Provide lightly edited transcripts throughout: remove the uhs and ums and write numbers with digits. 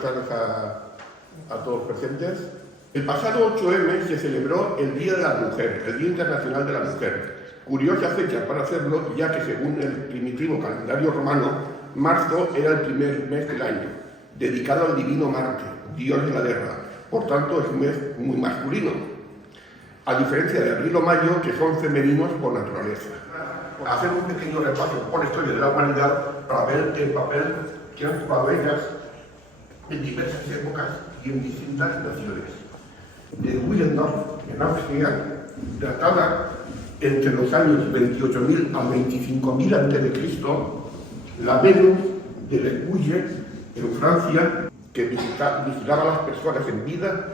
tardes a todos presentes. El pasado 8M se celebró el Día de la Mujer, el Día Internacional de la Mujer. Curiosa fecha para hacerlo, ya que según el primitivo calendario romano, marzo era el primer mes del año, dedicado al divino Marte, dios de la guerra. Por tanto, es un mes muy masculino, a diferencia de abril o mayo, que son femeninos por naturaleza. Hacer un pequeño repaso por la historia de la humanidad para ver el papel que han jugado ellas en diversas épocas y en distintas naciones. De Willendorf, en Austria, datada entre los años 28.000 a 25.000 a.C., la Venus de Le Puye, en Francia, que vigilaba a las personas en vida,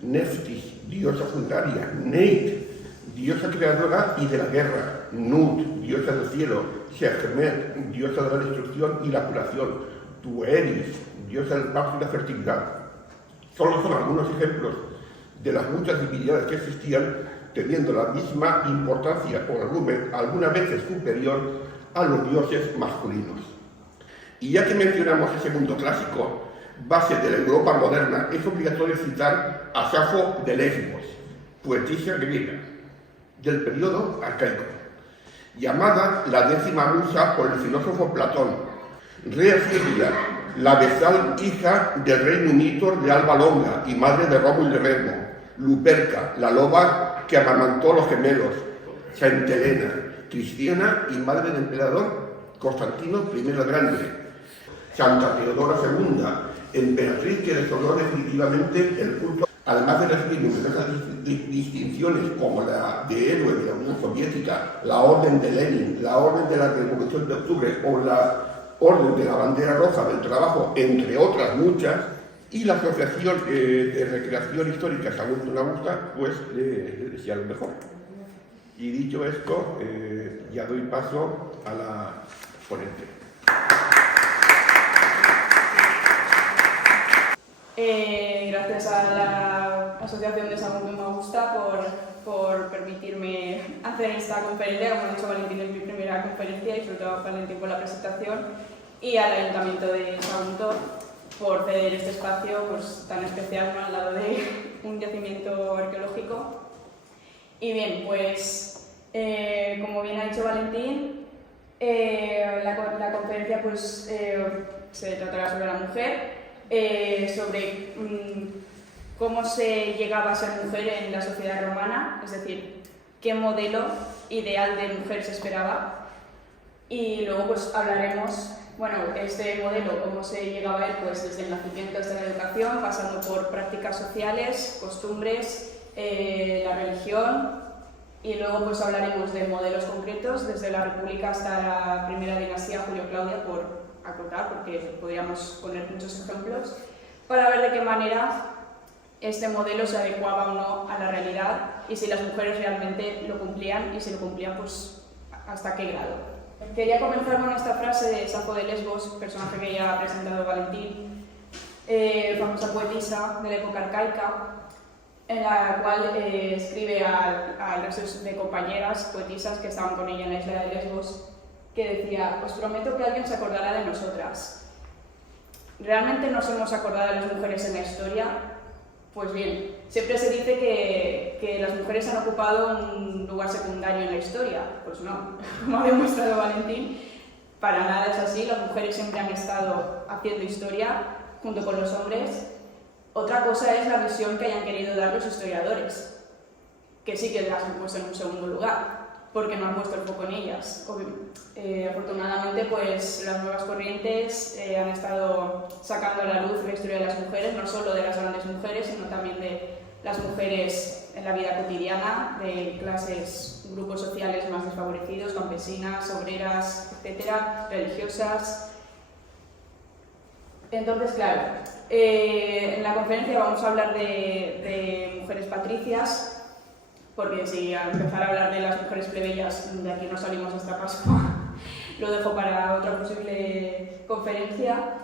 Neftis, diosa fundaria, Neit, diosa creadora y de la guerra, Nut, diosa del cielo, Sekhmet, diosa de la destrucción y la curación, Tueris, diosa del parto y la fertilidad. Solo son algunos ejemplos de las muchas divinidades que existían, teniendo la misma importancia o algunas veces superior a los dioses masculinos. Y ya que mencionamos ese mundo clásico, base de la Europa moderna, es obligatorio citar a Safo de Lesbos, poetisa griega del periodo arcaico, llamada la 10ª musa por el filósofo Platón, Rea Silvia, la besal hija del rey Numitor de Alba Longa y madre de Rómulo y Remo, Luperca, la loba que amamantó los gemelos, Santa Elena, cristiana y madre del emperador Constantino I el Grande, Santa Teodora II, emperatriz que desoló definitivamente el culto, además de recibir numerosas distinciones como la de héroe de la Unión Soviética, la Orden de Lenin, la Orden de la Revolución de Octubre o la Orden de la Bandera Roja del Trabajo, entre otras muchas, y la Asociación de Recreación Histórica Sagunto Lagusta, pues le decía lo mejor. Y dicho esto, ya doy paso a la ponente. Gracias a la Asociación de Sagunto Lagusta por permitirme hacer esta conferencia. Como ha dicho Valentín, es mi primera conferencia y sobre todo a Valentín por la presentación, y al Ayuntamiento de Sagunto por ceder este espacio pues, tan especial, ¿no?, al lado de un yacimiento arqueológico. Y bien, pues como bien ha dicho Valentín, la conferencia pues, se tratará sobre la mujer, sobre cómo se llegaba a ser mujer en la sociedad romana, es decir, qué modelo ideal de mujer se esperaba, y luego pues hablaremos, bueno, este modelo, cómo se llegaba a él pues desde el nacimiento hasta la educación, pasando por prácticas sociales, costumbres, la religión, y luego pues hablaremos de modelos concretos desde la República hasta la primera dinastía Julio-Claudia, por acotar, porque podríamos poner muchos ejemplos, para ver de qué manera este modelo se adecuaba o no a la realidad y si las mujeres realmente lo cumplían, y si lo cumplían, pues hasta qué grado. Quería comenzar con esta frase de Safo de Lesbos, personaje que ya ha presentado Valentín, famosa poetisa de la época arcaica, en la cual escribe al resto de compañeras poetisas que estaban con ella en la isla de Lesbos, que decía: os prometo que alguien se acordará de nosotras. ¿Realmente nos hemos acordado de las mujeres en la historia? Pues bien, siempre se dice que las mujeres han ocupado un lugar secundario en la historia. Pues no, como ha demostrado Valentín, para nada es así. Las mujeres siempre han estado haciendo historia junto con los hombres. Otra cosa es la visión que hayan querido dar los historiadores, que sí que las han puesto en un segundo lugar, porque no han puesto el foco en ellas. Afortunadamente, pues las nuevas corrientes han estado sacando a la luz la historia de las mujeres, no solo de las grandes mujeres, sino también de las mujeres en la vida cotidiana, de clases, grupos sociales más desfavorecidos, campesinas, obreras, etcétera, religiosas. Entonces, claro, en la conferencia vamos a hablar de mujeres patricias, porque si al empezar a hablar de las mujeres plebeyas, de aquí no salimos hasta Pascua, lo dejo para otra posible conferencia,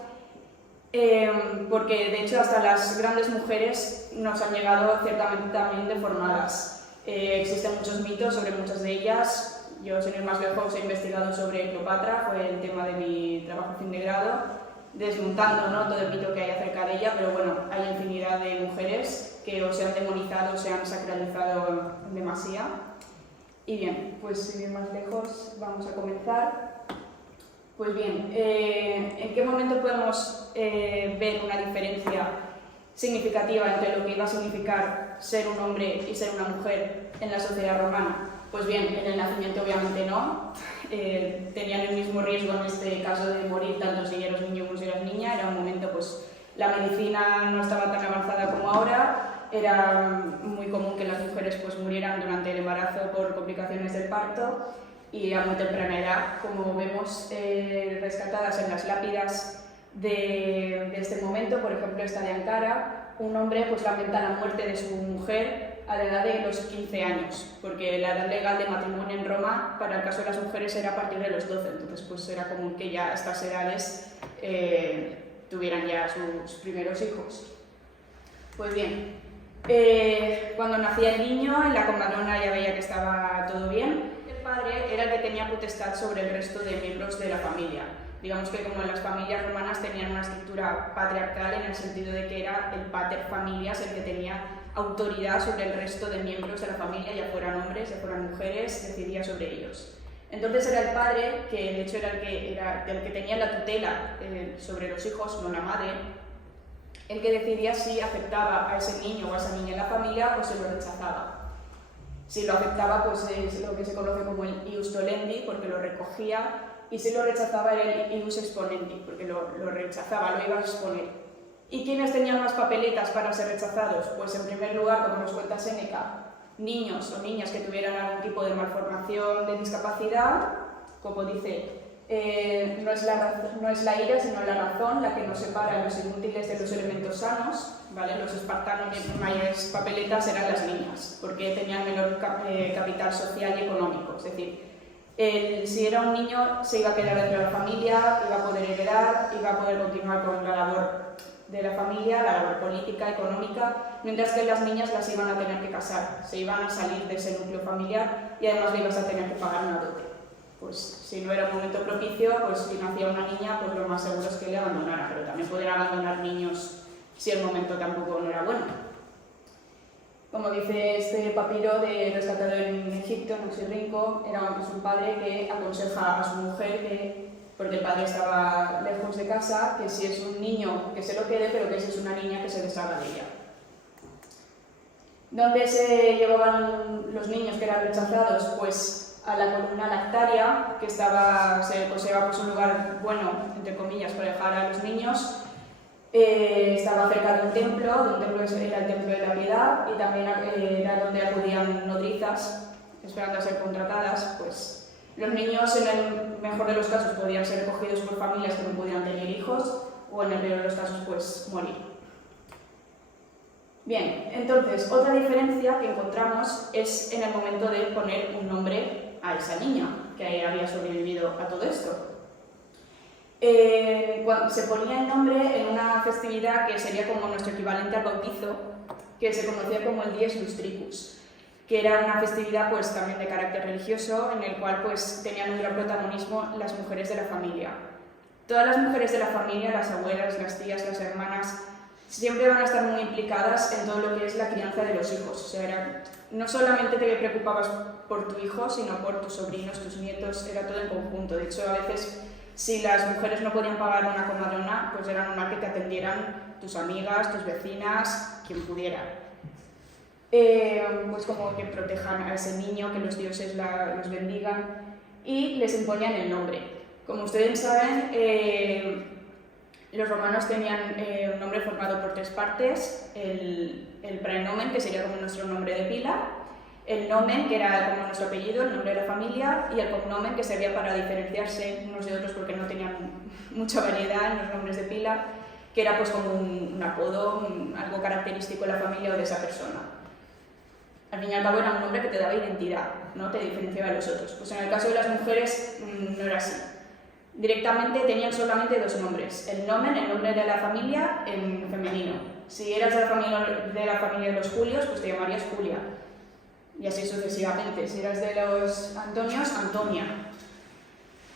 porque de hecho hasta las grandes mujeres nos han llegado ciertamente también deformadas. Existen muchos mitos sobre muchas de ellas. Yo, sin ir más lejos, he investigado sobre Cleopatra, fue el tema de mi trabajo fin de grado, desmontando, ¿no?, todo el mito que hay acerca de ella, pero bueno, hay infinidad de mujeres que o se han demonizado o se han sacralizado en demasía. Y bien, pues sin ir más lejos, vamos a comenzar. Pues bien, ¿en qué momento podemos ver una diferencia significativa entre lo que iba a significar ser un hombre y ser una mujer en la sociedad romana? Pues bien, en el nacimiento obviamente no, tenían el mismo riesgo en este caso de morir tanto si eras niño como si eras niña. Era un momento, pues la medicina no estaba tan avanzada como ahora, era muy común que las mujeres pues murieran durante el embarazo por complicaciones del parto y a muy temprana edad, como vemos rescatadas en las lápidas de este momento. Por ejemplo, esta de Ankara, un hombre pues lamenta la muerte de su mujer a la edad de los 15 años, porque la edad legal de matrimonio en Roma para el caso de las mujeres era a partir de los 12, entonces pues era común que ya a estas edades tuvieran ya sus primeros hijos. Pues bien, cuando nacía el niño, en la comadrona ya veía que estaba todo bien. El padre era el que tenía potestad sobre el resto de miembros de la familia. Digamos que como en las familias romanas tenían una estructura patriarcal en el sentido de que era el pater familias el que tenía autoridad sobre el resto de miembros de la familia, ya fueran hombres, ya fueran mujeres, decidía sobre ellos. Entonces era el padre, que de hecho era el que tenía la tutela sobre los hijos, no la madre, el que decidía si aceptaba a ese niño o a esa niña en la familia o se lo rechazaba. Si lo aceptaba, pues es lo que se conoce como el ius tolendi, porque lo recogía, y si lo rechazaba era el ius exponendi, porque lo rechazaba, lo iba a exponer. ¿Y quiénes tenían más papeletas para ser rechazados? Pues en primer lugar, como nos cuenta Séneca, niños o niñas que tuvieran algún tipo de malformación, de discapacidad, como dice, no es la ira, sino la razón la que nos separa a los inútiles de los elementos sanos, ¿vale? Los espartanos y mayores papeletas eran las niñas, porque tenían menor capital social y económico, es decir, si era un niño se iba a quedar dentro de la familia, iba a poder heredar, iba a poder continuar con la labor de la familia, la labor política, económica, mientras que las niñas las iban a tener que casar, se iban a salir de ese núcleo familiar y además le ibas a tener que pagar una dote. Pues si no era un momento propicio, pues si nacía una niña, pues lo más seguro es que le abandonara, pero también podrían abandonar niños si el momento tampoco no era bueno. Como dice este papiro de rescatado en Egipto, en Oxirrinco, era un padre que aconseja a su mujer que, porque el padre estaba lejos de casa, que si es un niño que se lo quede, pero que si es una niña que se deshaga de ella. ¿Dónde se llevaban los niños que eran rechazados? Pues a la columna lactaria, que se consideraba pues un lugar bueno, entre comillas, para dejar a los niños. Estaba cerca de un templo que era el templo de la Piedad, y también era donde acudían nodrizas, esperando a ser contratadas. Pues los niños, en el mejor de los casos, podían ser recogidos por familias que no podían tener hijos, o en el peor de los casos, pues morir. Bien, entonces, otra diferencia que encontramos es en el momento de poner un nombre a esa niña, que había sobrevivido a todo esto. Cuando se ponía el nombre en una festividad que sería como nuestro equivalente al bautizo, que se conocía como el Dies Lustricus, que era una festividad pues también de carácter religioso, en el cual pues tenían un gran protagonismo las mujeres de la familia. Todas las mujeres de la familia, las abuelas, las tías, las hermanas, siempre van a estar muy implicadas en todo lo que es la crianza de los hijos. O sea, no solamente te preocupabas por tu hijo, sino por tus sobrinos, tus nietos, era todo en conjunto. De hecho, a veces, si las mujeres no podían pagar una comadrona, pues era normal que te atendieran tus amigas, tus vecinas, quien pudiera. Pues como que protejan a ese niño, que los dioses los bendigan, y les imponían el nombre. Como ustedes saben, los romanos tenían un nombre formado por tres partes: el praenomen, que sería como nuestro nombre de pila; el nomen, que era como nuestro apellido, el nombre de la familia; y el cognomen, que servía para diferenciarse unos de otros porque no tenían mucha variedad en los nombres de pila, que era pues como un apodo, algo característico de la familia o de esa persona. Al fin y al cabo era un nombre que te daba identidad, ¿no? Te diferenciaba de los otros. Pues en el caso de las mujeres no era así. Directamente tenían solamente dos nombres: el nomen, el nombre de la familia, en femenino. Si eras de la familia de los Julios, pues te llamarías Julia, y así sucesivamente. Si eras de los Antonios, Antonia.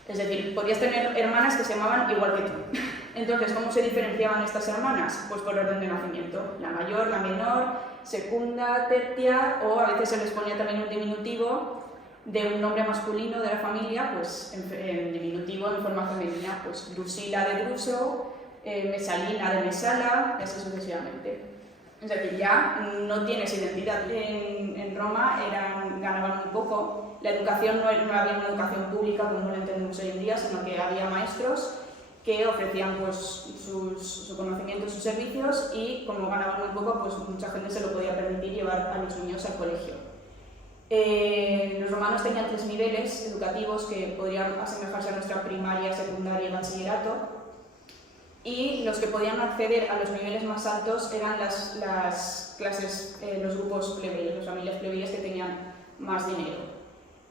Es decir, podías tener hermanas que se llamaban igual que tú. Entonces, ¿cómo se diferenciaban estas hermanas? Pues por orden de nacimiento. La mayor, la menor, segunda, tercia, o a veces se les ponía también un diminutivo de un nombre masculino de la familia, pues en diminutivo en forma femenina, pues Drusila de Druso, Mesalina de Mesala, y así sucesivamente. O sea que ya no tienes identidad. En Roma ganaban muy poco. La educación no había una educación pública como lo entendemos hoy en día, sino que había maestros que ofrecían pues, su conocimiento, sus servicios, y como ganaban muy poco, pues mucha gente se lo podía permitir llevar a los niños al colegio. Los romanos tenían 3 niveles educativos que podrían asemejarse a nuestra primaria, secundaria y bachillerato, y los que podían acceder a los niveles más altos eran las clases, los grupos plebeyos, las familias plebeyas que tenían más dinero.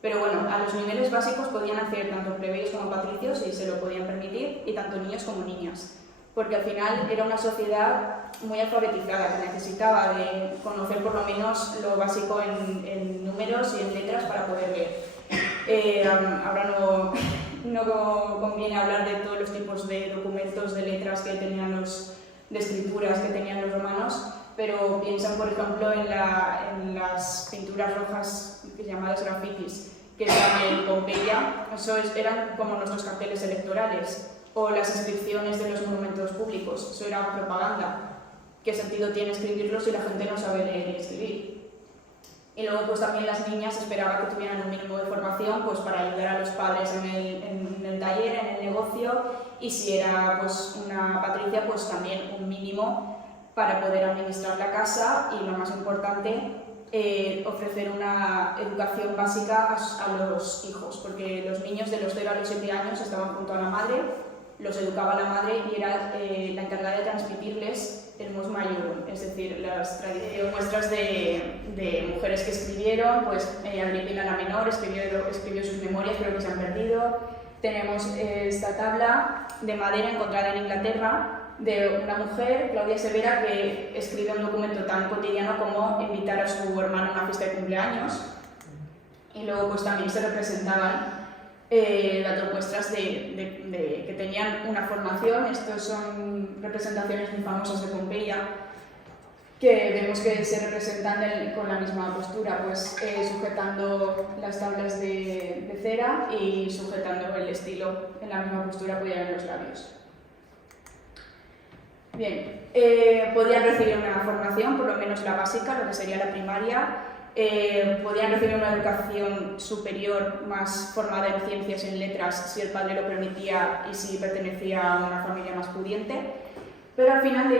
Pero bueno, a los niveles básicos podían acceder tanto plebeyos como patricios, y se lo podían permitir, y tanto niños como niñas, porque al final era una sociedad muy alfabetizada que necesitaba de conocer por lo menos lo básico en números y en letras para poder leer. Ahora no conviene hablar de todos los tipos de documentos, de letras que tenían de escrituras que tenían los romanos, pero piensan, por ejemplo, en las pinturas rojas llamadas grafitis, que estaban en Pompeya. Eran como nuestros carteles electorales, o las inscripciones de los monumentos públicos. Eso era propaganda. ¿Qué sentido tiene escribirlo si la gente no sabe leer y escribir? Y luego pues también las niñas esperaban que tuvieran un mínimo de formación pues para ayudar a los padres en el taller, en el negocio, y si era pues una patricia pues también un mínimo para poder administrar la casa, y lo más importante, ofrecer una educación básica a los hijos, porque los niños de los 0 a los 7 años estaban junto a la madre, los educaba la madre y era la encargada de transmitirles el mos maiorum, es decir, las tradiciones nuestras de mujeres que escribieron, pues Agripina la Menor escribió sus memorias, pero que se han perdido. Tenemos esta tabla de madera encontrada en Inglaterra de una mujer, Claudia Severa, que escribe un documento tan cotidiano como invitar a su hermano a una fiesta de cumpleaños, y luego pues también se representaban las muestras de que tenían una formación. Estos son representaciones muy famosas de Pompeya, que vemos que se representan con la misma postura, pues sujetando las tablas de cera y sujetando el estilo en la misma postura apoyada en los labios. Bien, podían recibir una formación, por lo menos la básica, lo que sería la primaria. Podían recibir una educación superior más formada en ciencias y en letras si el padre lo permitía y si pertenecía a una familia más pudiente, pero al final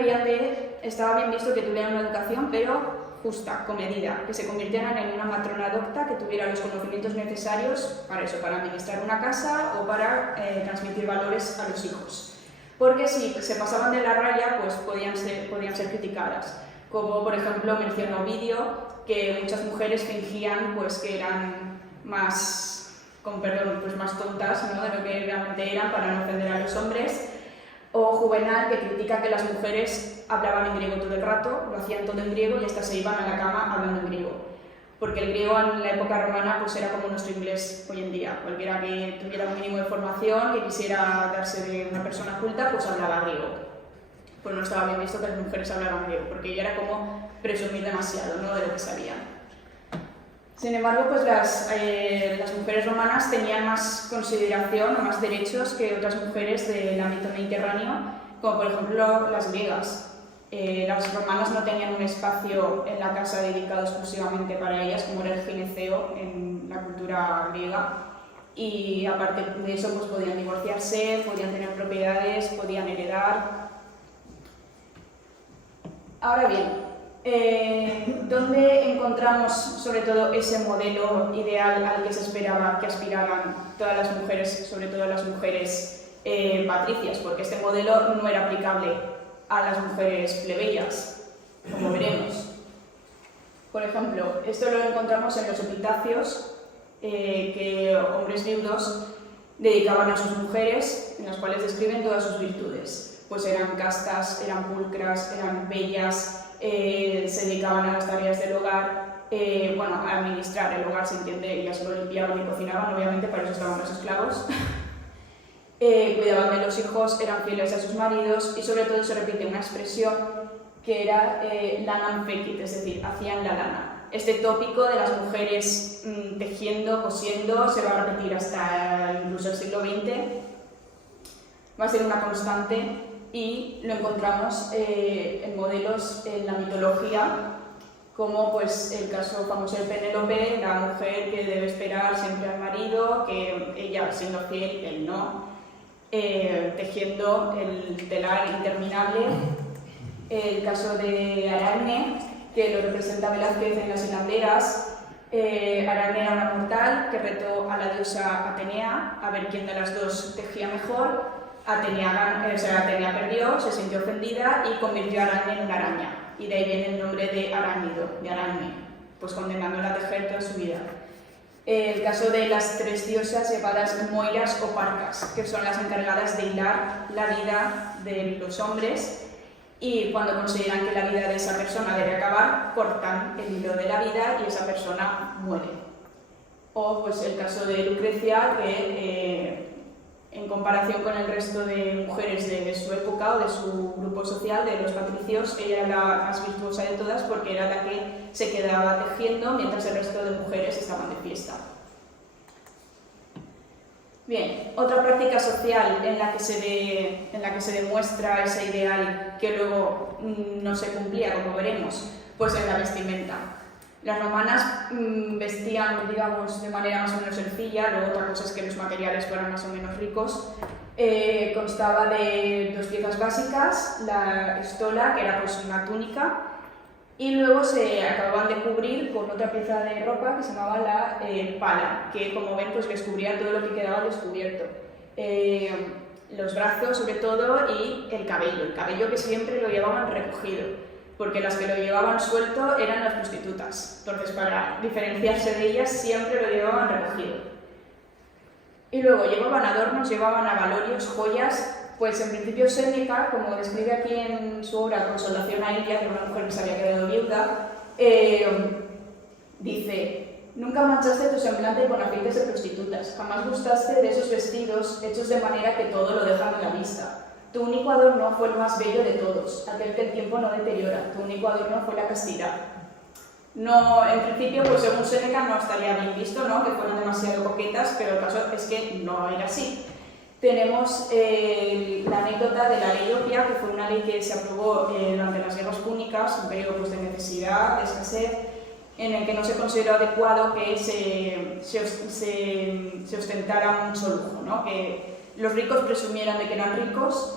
estaba bien visto que tuvieran una educación, pero justa, con medida, que se convirtieran en una matrona docta que tuviera los conocimientos necesarios para eso, para administrar una casa o para transmitir valores a los hijos, porque si se pasaban de la raya pues podían ser criticadas, como por ejemplo menciona Ovidio, que muchas mujeres fingían pues que eran más tontas, ¿no?, de lo que realmente eran, para no ofender a los hombres. O Juvenal, que critica que las mujeres hablaban en griego todo el rato, lo hacían todo en griego y hasta se iban a la cama hablando en griego, porque el griego en la época romana pues era como nuestro inglés hoy en día. Cualquiera que tuviera un mínimo de formación, que quisiera darse de una persona culta, pues hablaba griego. Pues no estaba bien visto que las mujeres hablaran griego, porque ya era como presumir demasiado, ¿no?, de lo que sabían. Sin embargo, pues las mujeres romanas tenían más consideración o más derechos que otras mujeres del ámbito mediterráneo, como por ejemplo las griegas. Las romanas no tenían un espacio en la casa dedicado exclusivamente para ellas, como era el gineceo en la cultura griega, y aparte de eso pues podían divorciarse, podían tener propiedades, podían heredar. Ahora bien, ¿dónde encontramos sobre todo ese modelo ideal al que se esperaba que aspiraran todas las mujeres, sobre todo las mujeres patricias? Porque este modelo no era aplicable a las mujeres plebeyas, como veremos. Por ejemplo, esto lo encontramos en los epitafios que hombres viudos dedicaban a sus mujeres, en las cuales describen todas sus virtudes. Pues eran castas, eran pulcras, eran bellas, se dedicaban a las tareas del hogar, a administrar el hogar, se entiende, ellas lo limpiaban y cocinaban, obviamente para eso estaban los esclavos. cuidaban de los hijos, eran fieles a sus maridos y sobre todo se repite una expresión que era lanam fecit, es decir, hacían la lana. Este tópico de las mujeres tejiendo, cosiendo, se va a repetir hasta incluso el siglo XX, va a ser una constante y lo encontramos en modelos en la mitología, como pues el caso famoso de Penélope, la mujer que debe esperar siempre al marido, que ella siendo fiel, él no, tejiendo el telar interminable. El caso de Aracne, que lo representa Velázquez en Las hilanderas. Aracne era una mortal que retó a la diosa Atenea a ver quién de las dos tejía mejor. Atenea perdió, se sintió ofendida y convirtió a Aracne en una araña. Y de ahí viene el nombre de arácnido, de Aracne, pues condenándola a tejer toda su vida. El caso de las tres diosas llamadas Moiras o Parcas, que son las encargadas de hilar la vida de los hombres, y cuando consideran que la vida de esa persona debe acabar, cortan el hilo de la vida y esa persona muere. O pues el caso de Lucrecia, que en comparación con el resto de mujeres de su época o de su grupo social, de los patricios, ella era la más virtuosa de todas porque era la que se quedaba tejiendo mientras el resto de mujeres estaban de fiesta. Bien, otra práctica social en la que se demuestra ese ideal que luego no se cumplía, como veremos, pues en la vestimenta. Las romanas vestían, digamos, de manera más o menos sencilla, luego otra cosa es que los materiales fueran más o menos ricos. Constaba de dos piezas básicas, la estola, que era pues una túnica, y luego se acababan de cubrir con otra pieza de ropa que se llamaba la pala, que como ven pues les cubría todo lo que quedaba descubierto. Los brazos sobre todo y el cabello que siempre lo llevaban recogido, porque las que lo llevaban suelto eran las prostitutas, entonces para diferenciarse de ellas siempre lo llevaban recogido. Y luego llevaban adornos, llevaban abalorios, joyas. Pues en principio Séneca, como describe aquí en su obra Consolación a Ilia, de una mujer que se había quedado viuda, dice: nunca manchaste tu semblante con aceites de prostitutas, jamás gustaste de esos vestidos hechos de manera que todo lo dejan a la vista. Tu único adorno fue el más bello de todos, aquel que el tiempo no deteriora, tu único adorno fue la castidad. No, en principio, pues según Séneca no estaría bien visto, ¿no?, que fueran demasiado coquetas, pero el caso es que no era así. Tenemos la anécdota de la ley Opia, que fue una ley que se aprobó durante las guerras púnicas, un periodo pues, de necesidad, de escasez, en el que no se consideró adecuado que se ostentara mucho lujo, ¿no? Que los ricos presumieran de que eran ricos,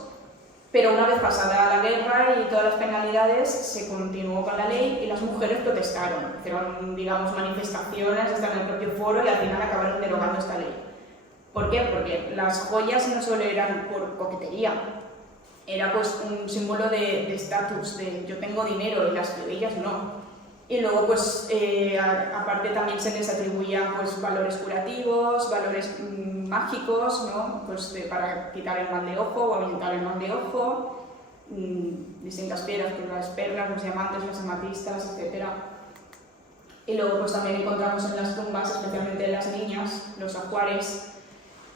pero una vez pasada la guerra y todas las penalidades, se continuó con la ley y las mujeres protestaron, hicieron, digamos, manifestaciones hasta en el propio foro y al final acabaron derogando esta ley. ¿Por qué? Porque las joyas no solo eran por coquetería, era pues un símbolo de estatus, de yo tengo dinero y las plebeyas no. Y luego pues aparte también se les atribuían pues valores curativos, valores mágicos, ¿no? Pues para quitar el mal de ojo o aumentar el mal de ojo, distintas piedras, pues las perlas, los diamantes, las amatistas, etc. Y luego pues también encontramos en las tumbas, especialmente de las niñas, los ajuares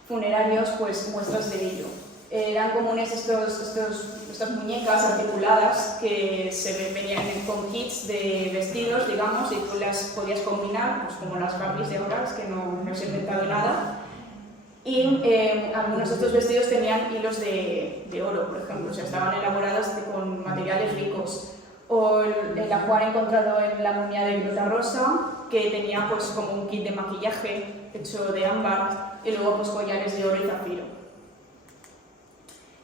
funerarios, pues muestras de ello. Eran comunes estas muñecas articuladas que venían con kits de vestidos, digamos, y tú las podías combinar, pues como las Barbies de ahora, que no se ha inventado nada. Y algunos de estos vestidos tenían hilos de oro, por ejemplo, o sea, estaban elaborados con materiales ricos. O el ajuar encontrado en la momia de Grota Rosa, que tenía pues como un kit de maquillaje hecho de ámbar, y luego pues collares de oro y zafiro.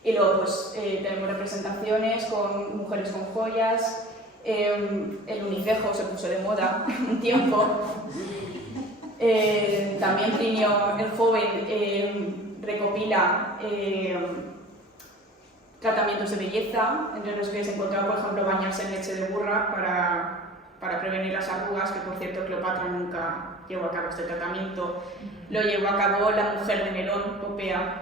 Y luego pues tenemos representaciones con mujeres con joyas, el unicejo se puso de moda un tiempo. También Plinio el Joven recopila tratamientos de belleza, entre los que se encontraba, por ejemplo, bañarse en leche de burra para prevenir las arrugas, que por cierto Cleopatra nunca llevó a cabo este tratamiento, lo llevó a cabo la mujer de Nerón, Popea.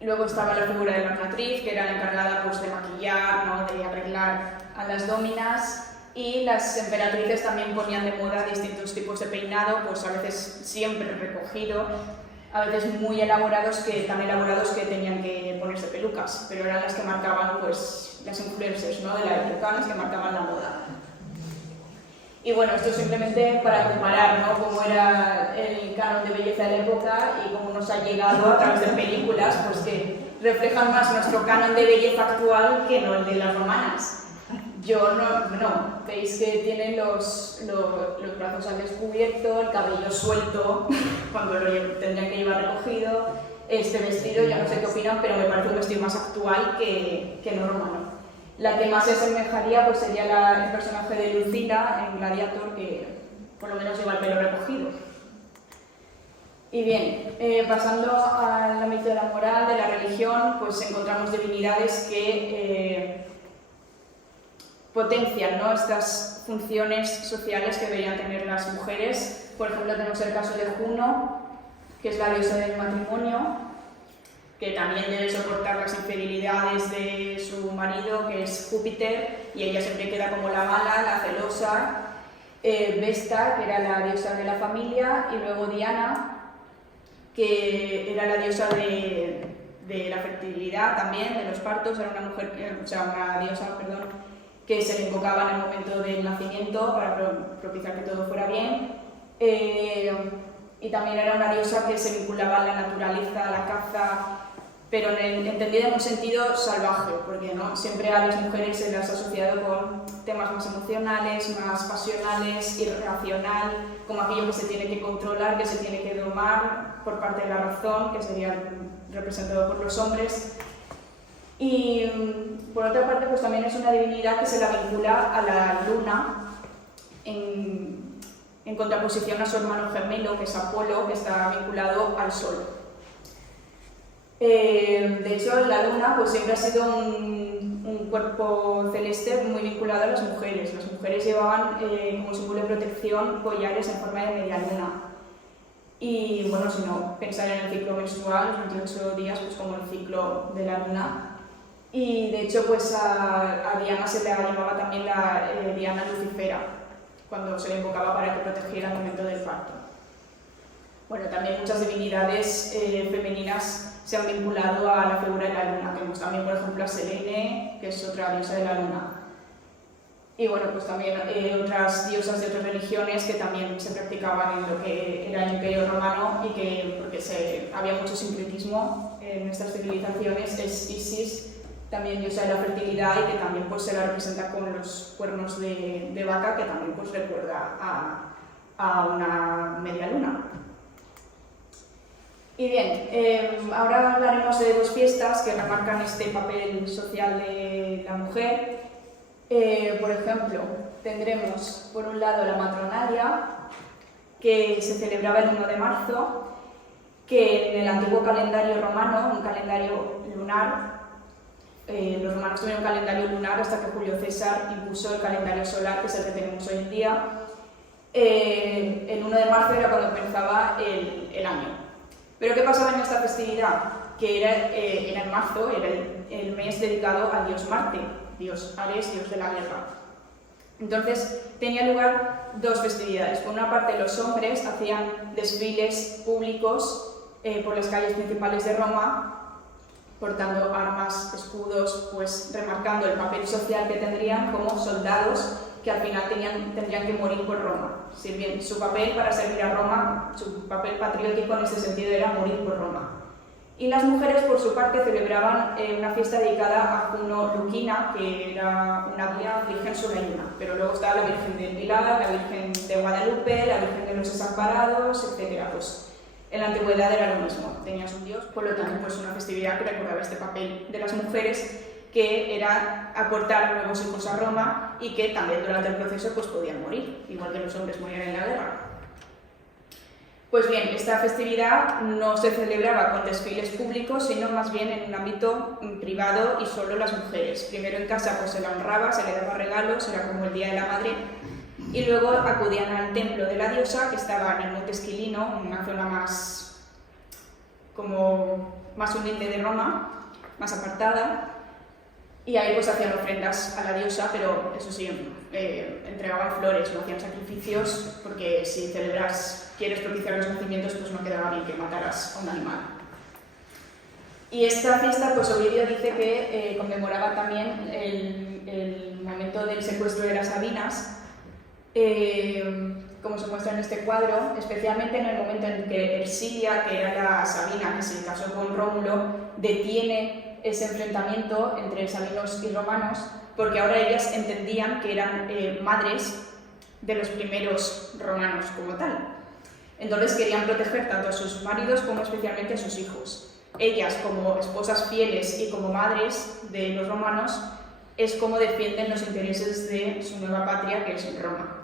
Luego estaba la figura de la emperatriz, que era la encargada pues, de maquillar, ¿no?, de arreglar a las dóminas, y las emperatrices también ponían de moda distintos tipos de peinado, pues a veces siempre recogido, a veces muy elaborados, tan elaborados que tenían que ponerse pelucas, pero eran las que marcaban pues, las influencers, ¿no?, de la época, las que marcaban la moda. Y bueno, esto simplemente para comparar, ¿no?, cómo era el canon de belleza de la época y cómo nos ha llegado a través de películas, pues que reflejan más nuestro canon de belleza actual que no el de las romanas. Yo no, veis que tienen los brazos al descubierto, el cabello suelto, cuando lo tendrían que llevar recogido. Este vestido, ya no sé qué opinan, pero me parece un vestido más actual que no romano. La que más se asemejaría pues, sería el personaje de Lucila en Gladiator, que por lo menos lleva el pelo recogido. Y bien, pasando al ámbito de la moral, de la religión, pues encontramos divinidades que potencian, ¿no?, estas funciones sociales que deberían tener las mujeres. Por ejemplo, tenemos el caso de Juno, que es la diosa del matrimonio, que también debe soportar las infidelidades de su marido, que es Júpiter, y ella siempre queda como la mala, la celosa. Vesta, que era la diosa de la familia, y luego Diana, que era la diosa de la fertilidad también, de los partos, era una mujer, una diosa, que se le invocaba en el momento del nacimiento para propiciar que todo fuera bien. Y también era una diosa que se vinculaba a la naturaleza, a la caza, pero entendida en un sentido salvaje, porque ¿no?, siempre a las mujeres se las ha asociado con temas más emocionales, más pasionales, irracional, como aquello que se tiene que controlar, que se tiene que domar por parte de la razón, que sería representado por los hombres. Y por otra parte, pues también es una divinidad que se la vincula a la luna en contraposición a su hermano gemelo, que es Apolo, que está vinculado al sol. De hecho, la luna pues, siempre ha sido un cuerpo celeste muy vinculado a las mujeres. Las mujeres llevaban como símbolo de protección collares en forma de media luna. Y bueno, si no, pensar en el ciclo menstrual, los 28 días, pues como el ciclo de la luna. Y de hecho, pues a Diana se le llamaba también la Diana Lucifera, cuando se le invocaba para que protegiera el momento del parto. Bueno, también muchas divinidades femeninas se han vinculado a la figura de la luna. Tenemos también, por ejemplo, a Selene, que es otra diosa de la luna. Y bueno, pues también otras diosas de otras religiones que también se practicaban en lo que era el Imperio Romano y que, porque había mucho sincretismo en estas civilizaciones, es Isis, también diosa de la fertilidad y que también pues, se la representa con los cuernos de vaca, que también pues, recuerda a una media luna. Y bien, ahora hablaremos de dos fiestas que remarcan este papel social de la mujer. Por ejemplo, tendremos por un lado la Matronalia, que se celebraba el 1 de marzo, que en el antiguo calendario romano, un calendario lunar, los romanos tuvieron un calendario lunar hasta que Julio César impuso el calendario solar, que es el que tenemos hoy en día. El 1 de marzo era cuando comenzaba el año. Pero ¿qué pasaba en esta festividad? Que era en marzo, era el mes dedicado al dios Marte, dios Ares, dios de la guerra. Entonces tenía lugar dos festividades. Por una parte, los hombres hacían desfiles públicos por las calles principales de Roma, portando armas, escudos, pues remarcando el papel social que tendrían como soldados que al final tendrían que morir por Roma. Su papel para servir a Roma, su papel patriótico en ese sentido era morir por Roma. Y las mujeres, por su parte, celebraban una fiesta dedicada a Juno Luquina, que era una virgen soleña, pero luego estaba la Virgen de Pilar, la Virgen de Guadalupe, la Virgen de los Desamparados, etc. Pues en la antigüedad era lo mismo, tenías un dios, por lo tanto, pues una festividad que recordaba este papel de las mujeres, que era aportar nuevos hijos a Roma y que también durante el proceso pues, podían morir, igual que los hombres morían en la guerra. Pues bien, esta festividad no se celebraba con desfiles públicos, sino más bien en un ámbito privado y solo las mujeres. Primero en casa pues, se la honraba, se le daba regalos, era como el Día de la Madre, y luego acudían al templo de la diosa, que estaba en el Monte Esquilino, una zona más humilde de Roma, más apartada. y ahí pues hacían ofrendas a la diosa, pero eso sí, entregaban flores, no hacían sacrificios, porque si quieres propiciar los nacimientos, pues no quedaba bien que mataras a un animal. Y esta fiesta, pues Ovidio dice que conmemoraba también el momento del secuestro de las Sabinas, como se muestra en este cuadro, especialmente en el momento en que Ersilia, que era la Sabina que se casó con Rómulo, detiene ese enfrentamiento entre sabinos y romanos, porque ahora ellas entendían que eran madres de los primeros romanos como tal. Entonces querían proteger tanto a sus maridos como especialmente a sus hijos. Ellas, como esposas fieles y como madres de los romanos, es como defienden los intereses de su nueva patria, que es Roma.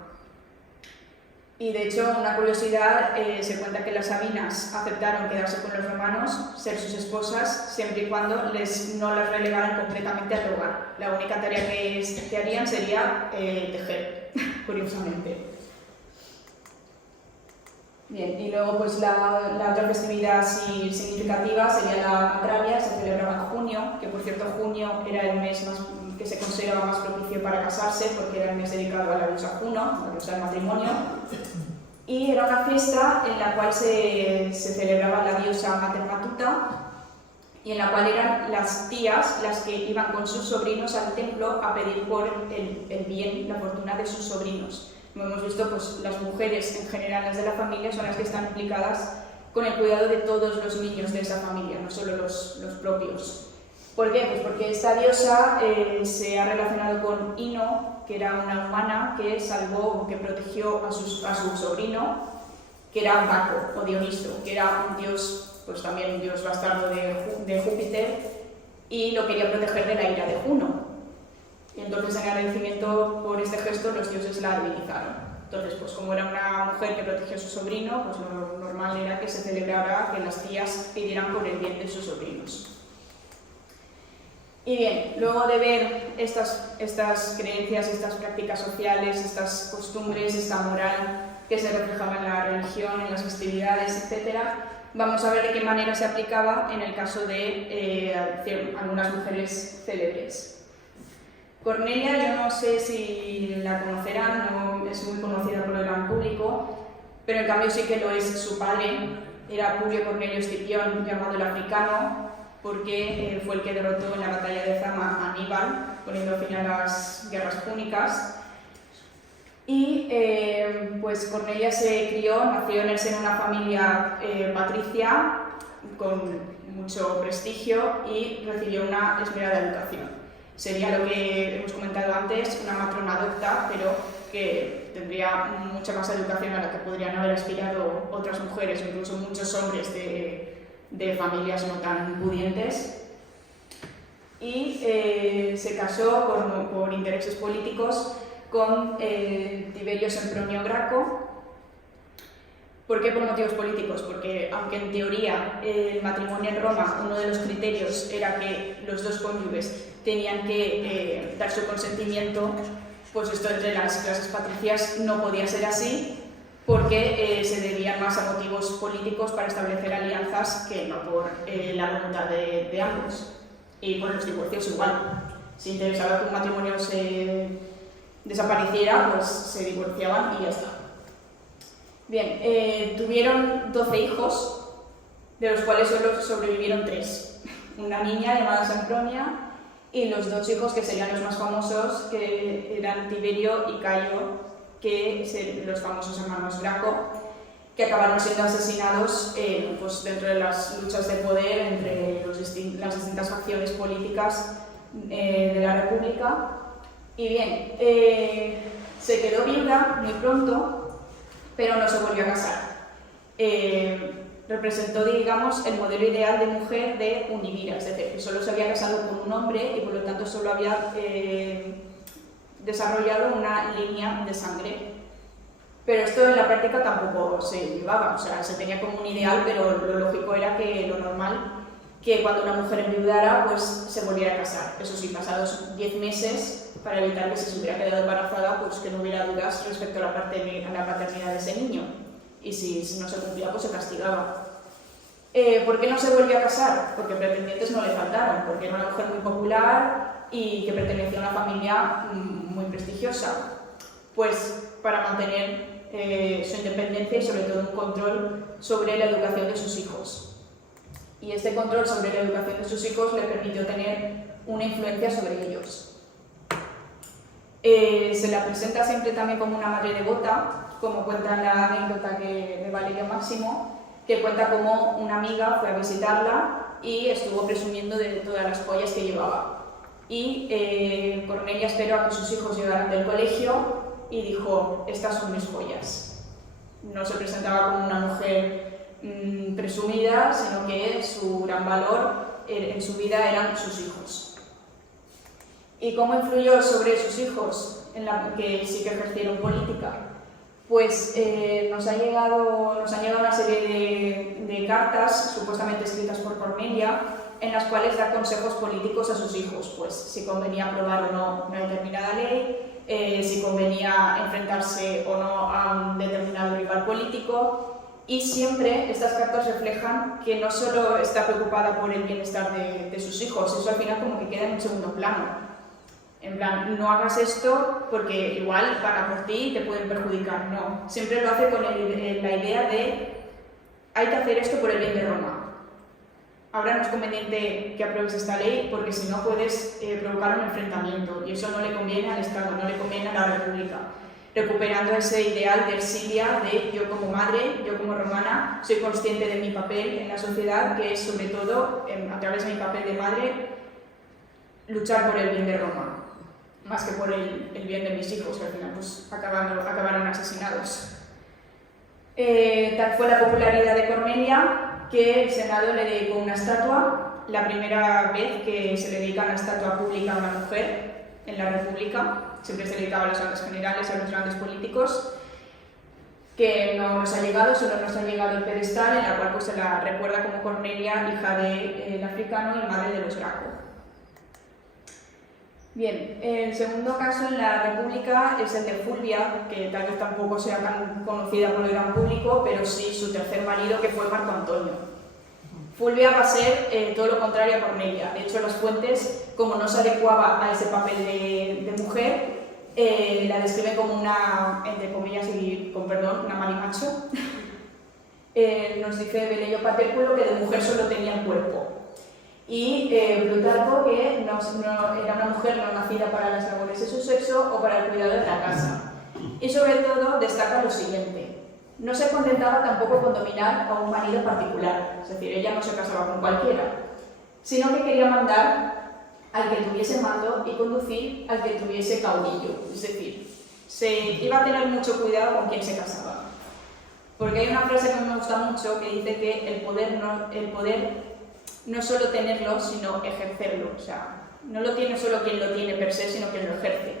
Y de hecho, una curiosidad, se cuenta que las Sabinas aceptaron quedarse con los romanos, ser sus esposas, siempre y cuando no las relegaran completamente al hogar. La única tarea que harían sería tejer, curiosamente. Bien, y luego pues la otra festividad así significativa sería la Macravia, se celebraba en junio, que por cierto junio era el mes que se consideraba más propicio para casarse, porque era el mes dedicado a la diosa Juno, la diosa del matrimonio, y era una fiesta en la cual se celebraba la diosa Mater Matuta, y en la cual eran las tías las que iban con sus sobrinos al templo a pedir por el bien, la fortuna de sus sobrinos. Como hemos visto, pues las mujeres en general, las de la familia, son las que están implicadas con el cuidado de todos los niños de esa familia, no solo los propios. ¿Por qué? Pues porque esta diosa se ha relacionado con Ino, que era una humana que salvó, que protegió a su sobrino, que era Baco o Dioniso, que era un dios, pues también un dios bastardo de Júpiter, y lo quería proteger de la ira de Juno. Y entonces, en agradecimiento por este gesto, los dioses la divinizaron. Entonces, pues como era una mujer que protegió a su sobrino, pues lo normal era que se celebrara, que las tías pidieran por el bien de sus sobrinos. Y bien, luego de ver estas creencias, estas prácticas sociales, estas costumbres, esta moral que se reflejaba en la religión, en las festividades, etc., vamos a ver de qué manera se aplicaba en el caso de algunas mujeres célebres. Cornelia, yo no sé si la conocerán, no es muy conocida por el gran público, pero en cambio sí que lo es su padre, era Publio Cornelio Escipión, llamado el Africano, porque fue el que derrotó en la batalla de Zama a Aníbal, poniendo fin a las guerras púnicas. Y pues Cornelia nació en el seno de una familia patricia con mucho prestigio y recibió una esmerada educación. Sería lo que hemos comentado antes, una matrona docta, pero que tendría mucha más educación a la que podrían haber aspirado otras mujeres, incluso muchos hombres de familias no tan pudientes. Y se casó por intereses políticos con Tiberio Sempronio Graco. ¿Por qué por motivos políticos? Porque aunque en teoría el matrimonio en Roma, uno de los criterios era que los dos cónyuges tenían que dar su consentimiento, pues esto entre las clases patricias no podía ser así, porque se debían más a motivos políticos para establecer alianzas que no por la voluntad de ambos. Y con los divorcios igual. Si interesaba que un matrimonio se desapareciera, pues se divorciaban y ya está. Bien, tuvieron 12 hijos, de los cuales solo sobrevivieron 3. Una niña llamada Sempronia y los 2 hijos que serían los más famosos, que eran Tiberio y Cayo, que los famosos hermanos Graco, que acabaron siendo asesinados pues dentro de las luchas de poder entre las distintas facciones políticas de la República. Y bien, se quedó viuda muy pronto, pero no se volvió a casar. Representó, digamos, el modelo ideal de mujer de Univira, es decir, que solo se había casado con un hombre y por lo tanto solo había desarrollado una línea de sangre. Pero esto en la práctica tampoco se llevaba, o sea, se tenía como un ideal, pero lo lógico era que lo normal, que cuando una mujer enviudara, pues se volviera a casar. Eso sí, pasados 10 meses, para evitar que si se hubiera quedado embarazada, pues que no hubiera dudas respecto a la paternidad de ese niño. Y si no se cumplía, pues se castigaba. ¿Por qué no se volvió a casar? Porque pretendientes no le faltaron, porque era una mujer muy popular y que pertenecía a una familia muy prestigiosa. Pues para mantener su independencia y sobre todo un control sobre la educación de sus hijos. Y este control sobre la educación de sus hijos le permitió tener una influencia sobre ellos. Se la presenta siempre también como una madre devota, como cuenta en la anécdota de Valeria Máximo, que cuenta cómo una amiga fue a visitarla y estuvo presumiendo de todas las joyas que llevaba. Y Cornelia esperó a que sus hijos llegaran del colegio y dijo: estas son mis joyas. No se presentaba como una mujer presumida, sino que su gran valor en su vida eran sus hijos. ¿Y cómo influyó sobre sus hijos, que sí que ejercieron política? Pues nos han llegado una serie de cartas supuestamente escritas por Cornelia, en las cuales da consejos políticos a sus hijos, pues si convenía aprobar o no una determinada ley, si convenía enfrentarse o no a un determinado rival político, y siempre estas cartas reflejan que no solo está preocupada por el bienestar de sus hijos, eso al final como que queda en un segundo plano. En plan, no hagas esto porque igual van a por ti y te pueden perjudicar. No, siempre lo hace con la idea de hay que hacer esto por el bien de Roma. Ahora no es conveniente que apruebes esta ley porque si no puedes provocar un enfrentamiento y eso no le conviene al Estado, no le conviene a la República. Recuperando ese ideal de Ersilia de yo como madre, yo como romana, soy consciente de mi papel en la sociedad, que es sobre todo, a través de mi papel de madre, luchar por el bien de Roma, más que por el bien de mis hijos, que al final pues, acabaron asesinados. Tal fue la popularidad de Cornelia que el Senado le dedicó una estatua, la primera vez que se le dedica una estatua pública a una mujer en la República. Siempre se dedicaba a los grandes generales, a los grandes políticos, que no nos ha llegado, solo nos ha llegado el pedestal, en la cual pues, se la recuerda como Cornelia, hija del africano y madre de los Graco. Bien, el segundo caso en la República es el de Fulvia, que tal vez tampoco sea tan conocida por el gran público, pero sí su tercer marido, que fue Marco Antonio. Fulvia va a ser todo lo contrario a Cornelia. De hecho, las fuentes, como no se adecuaba a ese papel de mujer, la describen como una, entre comillas y con perdón, una marimacho. Nos dice Velleio Paterculo que de mujer solo tenía el cuerpo. Y Plutarco que era una mujer no nacida para las labores de su sexo o para el cuidado de la casa. Y sobre todo destaca lo siguiente: no se contentaba tampoco con dominar a un marido particular, es decir, ella no se casaba con cualquiera, sino que quería mandar al que tuviese mando y conducir al que tuviese caudillo, es decir, se iba a tener mucho cuidado con quién se casaba. Porque hay una frase que me gusta mucho que dice que el poder no es solo tenerlo, sino ejercerlo. O sea, no lo tiene solo quien lo tiene per se, sino quien lo ejerce.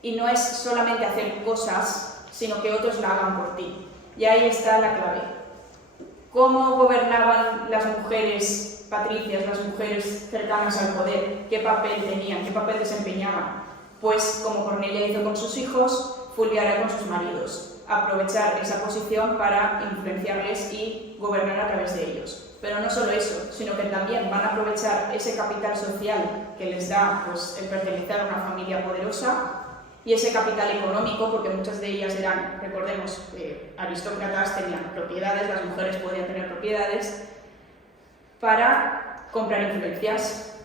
Y no es solamente hacer cosas, sino que otros la hagan por ti. Y ahí está la clave. ¿Cómo gobernaban las mujeres patricias, las mujeres cercanas al poder? ¿Qué papel tenían? ¿Qué papel desempeñaban? Pues como Cornelia hizo con sus hijos, Fulvia hará con sus maridos. Aprovechar esa posición para influenciarles y gobernar a través de ellos. Pero no solo eso, sino que también van a aprovechar ese capital social que les da pues, el pertenecer a una familia poderosa y ese capital económico, porque muchas de ellas eran, recordemos, aristócratas, tenían propiedades, las mujeres podían tener propiedades, para comprar influencias,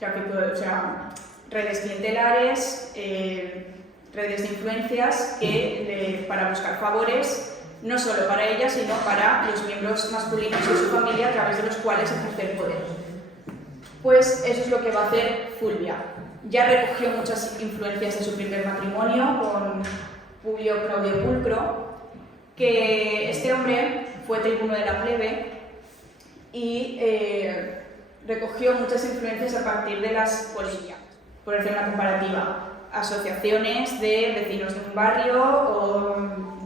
o sea, redes clientelares, redes de influencias para buscar favores, no solo para ella, sino para los miembros masculinos de su familia a través de los cuales ejercer poder. Pues eso es lo que va a hacer Fulvia. Ya recogió muchas influencias de su primer matrimonio con Publio Claudio Pulcro, que este hombre fue tribuno de la plebe y recogió muchas influencias a partir de las polillas. Por hacer una comparativa, asociaciones de vecinos de un barrio o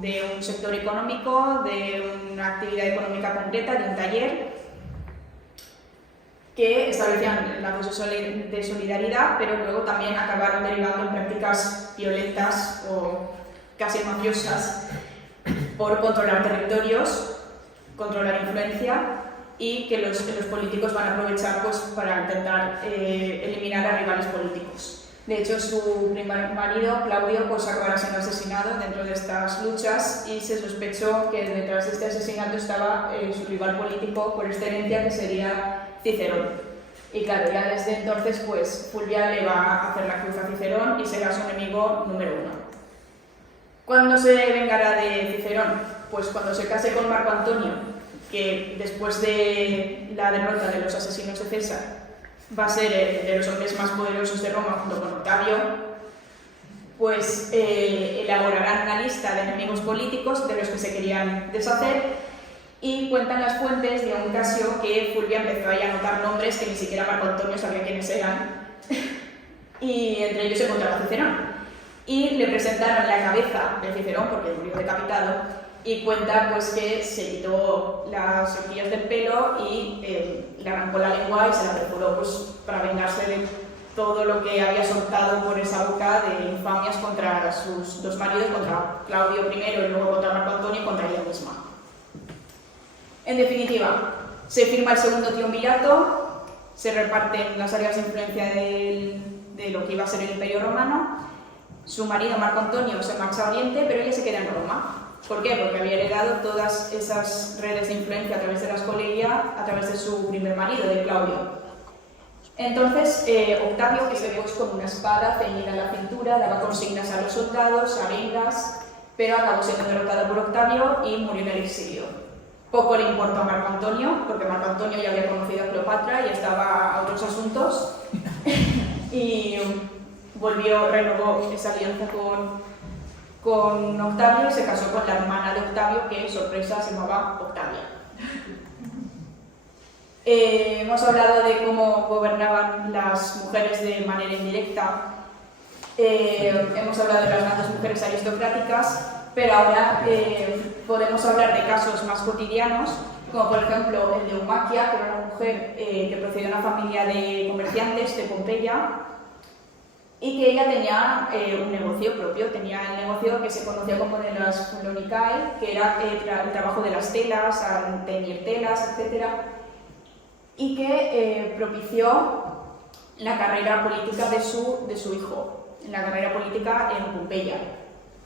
de un sector económico, de una actividad económica concreta, de un taller, que establecían lazos de solidaridad, pero luego también acabaron derivando en prácticas violentas o casi mafiosas por controlar territorios, controlar influencia y que los políticos van a aprovechar pues, para intentar eliminar a rivales políticos. De hecho, su primer marido, Claudio, pues acabará siendo asesinado dentro de estas luchas y se sospechó que detrás de este asesinato estaba su rival político por excelencia, que sería Cicerón. Y claro, ya desde entonces, pues Fulvia le va a hacer la cruz a Cicerón y será su enemigo número 1. ¿Cuándo se vengará de Cicerón? Pues cuando se case con Marco Antonio, que después de la derrota de los asesinos de César va a ser de los hombres más poderosos de Roma junto con Octavio, pues elaborarán una lista de enemigos políticos de los que se querían deshacer y cuentan las fuentes de un Casio que Fulvia empezó a anotar nombres que ni siquiera Marco Antonio sabía quiénes eran y entre ellos se encontraba Cicerón. Y le presentaron la cabeza de Cicerón porque murió decapitado y cuenta pues que se quitó las horquillas del pelo y le arrancó la lengua y se la perforó pues, para vengarse de todo lo que había soltado por esa boca de infamias contra sus dos maridos, contra Claudio primero y luego contra Marco Antonio y contra ella misma. En definitiva, se firma el segundo triunvirato, se reparten las áreas de influencia de lo que iba a ser el Imperio Romano. Su marido Marco Antonio se marcha a Oriente, pero ella se queda en Roma. ¿Por qué? Porque había heredado todas esas redes de influencia a través de la escolería, a través de su primer marido, de Claudio. Entonces, Octavio, que se ve con una espada ceñida en la cintura, daba consignas a los soldados, arengas, pero acabó siendo derrotado por Octavio y murió en el exilio. Poco le importó a Marco Antonio, porque Marco Antonio ya había conocido a Cleopatra y estaba a otros asuntos, y renovó esa alianza con Octavio y se casó con la hermana de Octavio, que, sorpresa, se llamaba Octavia. Hemos hablado de cómo gobernaban las mujeres de manera indirecta, hemos hablado de las grandes mujeres aristocráticas, pero ahora podemos hablar de casos más cotidianos, como por ejemplo el de Eumaquia, que era una mujer que procedió de una familia de comerciantes de Pompeya, y que ella tenía un negocio propio, tenía el negocio que se conocía como de las Fulonicae, que era el trabajo de las telas, al teñir telas, etc. Y que propició la carrera política de su hijo, la carrera política en Pompeya.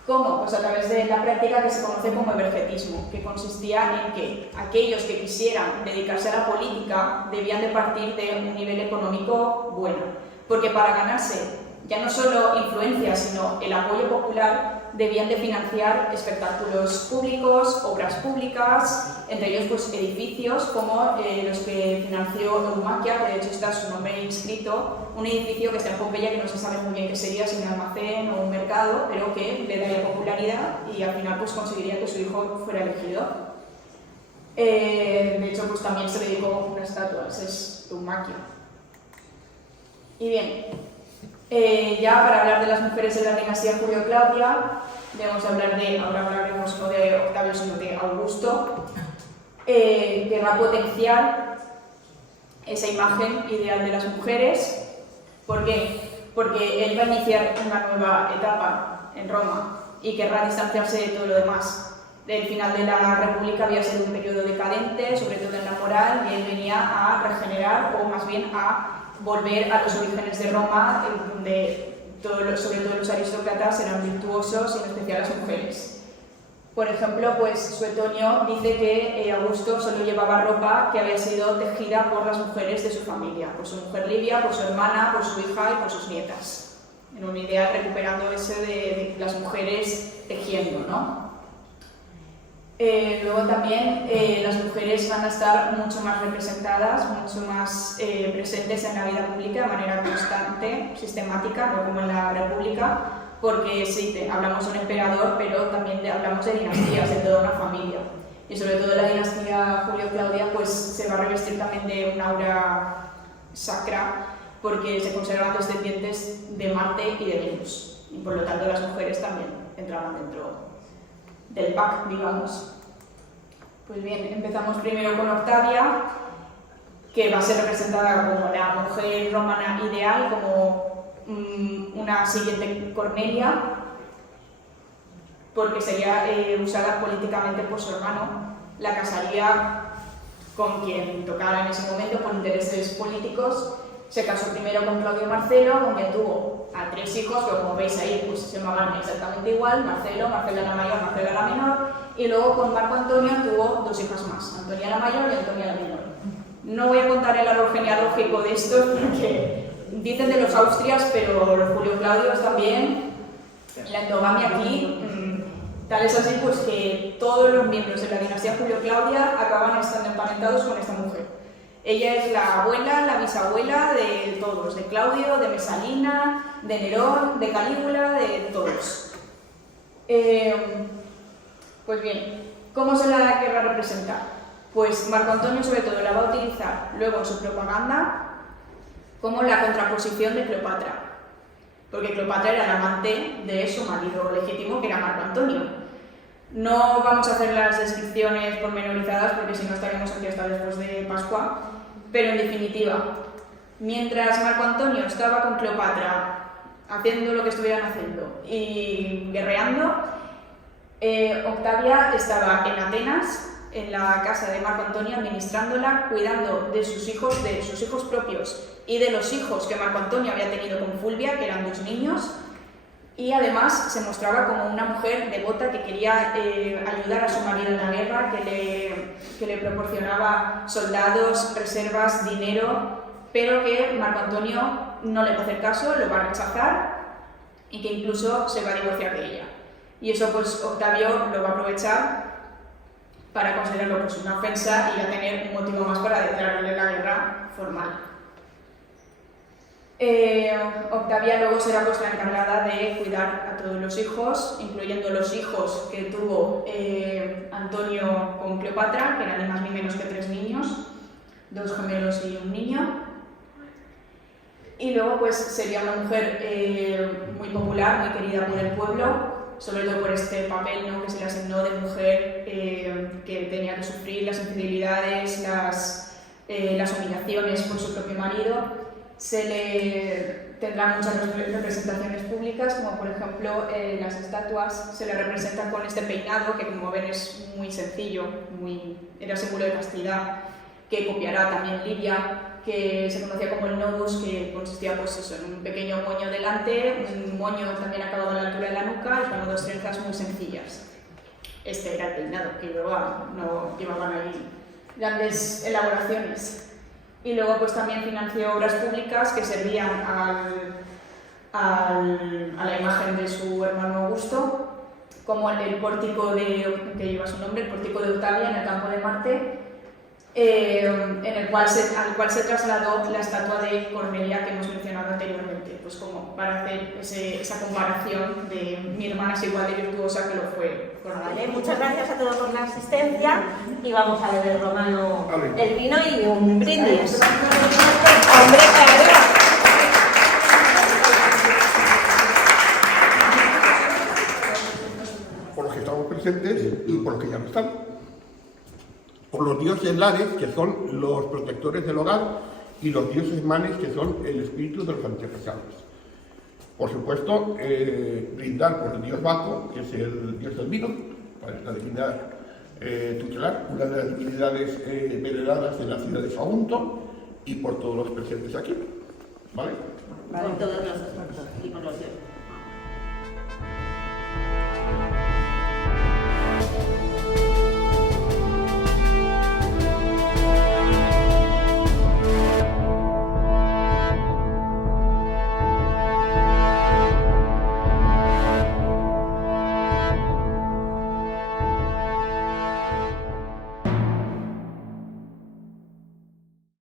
¿Cómo? Pues a través de la práctica que se conoce como evergetismo, que consistía en que aquellos que quisieran dedicarse a la política debían de partir de un nivel económico bueno, porque para ganarse ya no solo influencia, sino el apoyo popular, debían de financiar espectáculos públicos, obras públicas, entre ellos pues, edificios como los que financió Eumaquia, que de hecho está su nombre inscrito, un edificio que está en Pompeya que no se sabe muy bien qué sería, si un almacén o un mercado, pero que le daría popularidad y al final pues, conseguiría que su hijo fuera elegido. De hecho, pues también se le dedicó una estatua, ese es Eumaquia. Y bien, ya para hablar de las mujeres en la dinastía Julio-Claudia, debemos hablar ahora hablaremos no de Octavio, sino de Augusto, que va a potenciar esa imagen ideal de las mujeres. ¿Por qué? Porque él va a iniciar una nueva etapa en Roma y querrá distanciarse de todo lo demás. El final de la República había sido un periodo decadente, sobre todo en la moral, y él venía a regenerar, o más bien a volver a los orígenes de Roma, donde sobre todo los aristócratas eran virtuosos y en especial las mujeres. Por ejemplo, pues Suetonio dice que Augusto solo llevaba ropa que había sido tejida por las mujeres de su familia, por su mujer Livia, por su hermana, por su hija y por sus nietas. En una idea recuperando ese de las mujeres tejiendo, ¿no? Luego también las mujeres van a estar mucho más representadas, mucho más presentes en la vida pública de manera constante, sistemática, no como en la República, porque sí, hablamos de un emperador, pero también hablamos de dinastías, de toda una familia. Y sobre todo la dinastía Julio-Claudia pues, se va a revestir también de una aura sacra, porque se conservan descendientes de Marte y de Venus, y por lo tanto las mujeres también entraban dentro del pack, digamos. Pues bien, empezamos primero con Octavia, que va a ser representada como la mujer romana ideal, como una siguiente Cornelia, porque sería usada políticamente por su hermano. La casaría con quien tocara en ese momento por intereses políticos. Se casó primero con Claudio Marcelo, con quien tuvo a 3 hijos, que como veis ahí pues se llamaban exactamente igual, Marcelo, Marcela la mayor, Marcela la menor, y luego con Marco Antonio tuvo 2 hijas más, Antonia la mayor y Antonia la menor. No voy a contar el árbol genealógico de estos porque dicen de los Austrias, pero los Julio Claudios también. La endogamia aquí, tal es así pues que todos los miembros de la dinastía Julio Claudia acaban estando emparentados con esta mujer. Ella es la abuela, la bisabuela de todos, de Claudio, de Mesalina, de Nerón, de Calígula, de todos. Pues bien, ¿cómo se la querrá representar? Pues Marco Antonio sobre todo la va a utilizar luego en su propaganda como la contraposición de Cleopatra, porque Cleopatra era la amante de su marido legítimo, que era Marco Antonio. No vamos a hacer las descripciones pormenorizadas porque si no estaríamos aquí hasta después de Pascua, pero en definitiva, mientras Marco Antonio estaba con Cleopatra haciendo lo que estuvieran haciendo y guerreando, Octavia estaba en Atenas, en la casa de Marco Antonio, administrándola, cuidando de sus hijos propios y de los hijos que Marco Antonio había tenido con Fulvia, que eran 2 niños, y además se mostraba como una mujer devota que quería ayudar a su marido en la guerra, que le proporcionaba soldados, reservas, dinero, pero que Marco Antonio no le va a hacer caso, lo va a rechazar y que incluso se va a divorciar de ella. Y eso pues Octavio lo va a aprovechar para considerarlo pues una ofensa y a tener un motivo más para declararle la guerra formal. Octavia luego será pues la encargada de cuidar a todos los hijos, incluyendo los hijos que tuvo Antonio con Cleopatra, que eran ni más ni menos que 3 niños, 2 gemelos y un niño. Y luego pues sería una mujer muy popular, muy querida por el pueblo, sobre todo por este papel, ¿no?, que se le asignó de mujer que tenía que sufrir las infidelidades, las humillaciones por su propio marido. Se le tendrá muchas representaciones públicas, como por ejemplo las estatuas se le representan con este peinado, que como ven es muy sencillo, era símbolo de castidad, que copiará también Livia, que se conocía como el nodus, que consistía pues eso, en un pequeño moño delante, un moño también acabado a la altura de la nuca y con 2 trenzas muy sencillas. Este era el peinado que llevaban, no llevaban ahí grandes elaboraciones. Y luego pues también financió obras públicas que servían a la imagen de su hermano Augusto, como el pórtico que lleva su nombre, el pórtico de Octavia en el campo de Marte, al cual se trasladó la estatua de Cornelia que hemos mencionado anteriormente, pues como para hacer esa comparación de mi hermana es igual de virtuosa que lo fue Cornelia. Vale, muchas gracias a todos por la asistencia y vamos a beber romano el vino y un brindis. ¡Hombre, claro! Por los que estamos presentes y por los que ya no están. Por los dioses lares, que son los protectores del hogar, y los dioses manes, que son el espíritu de los antepasados. Por supuesto, brindar por el dios Baco, que es el dios del vino, la divinidad tutelar, una de las divinidades veneradas en la ciudad de Sagunto, y por todos los presentes aquí. ¿Vale? Por todos los y por los dioses.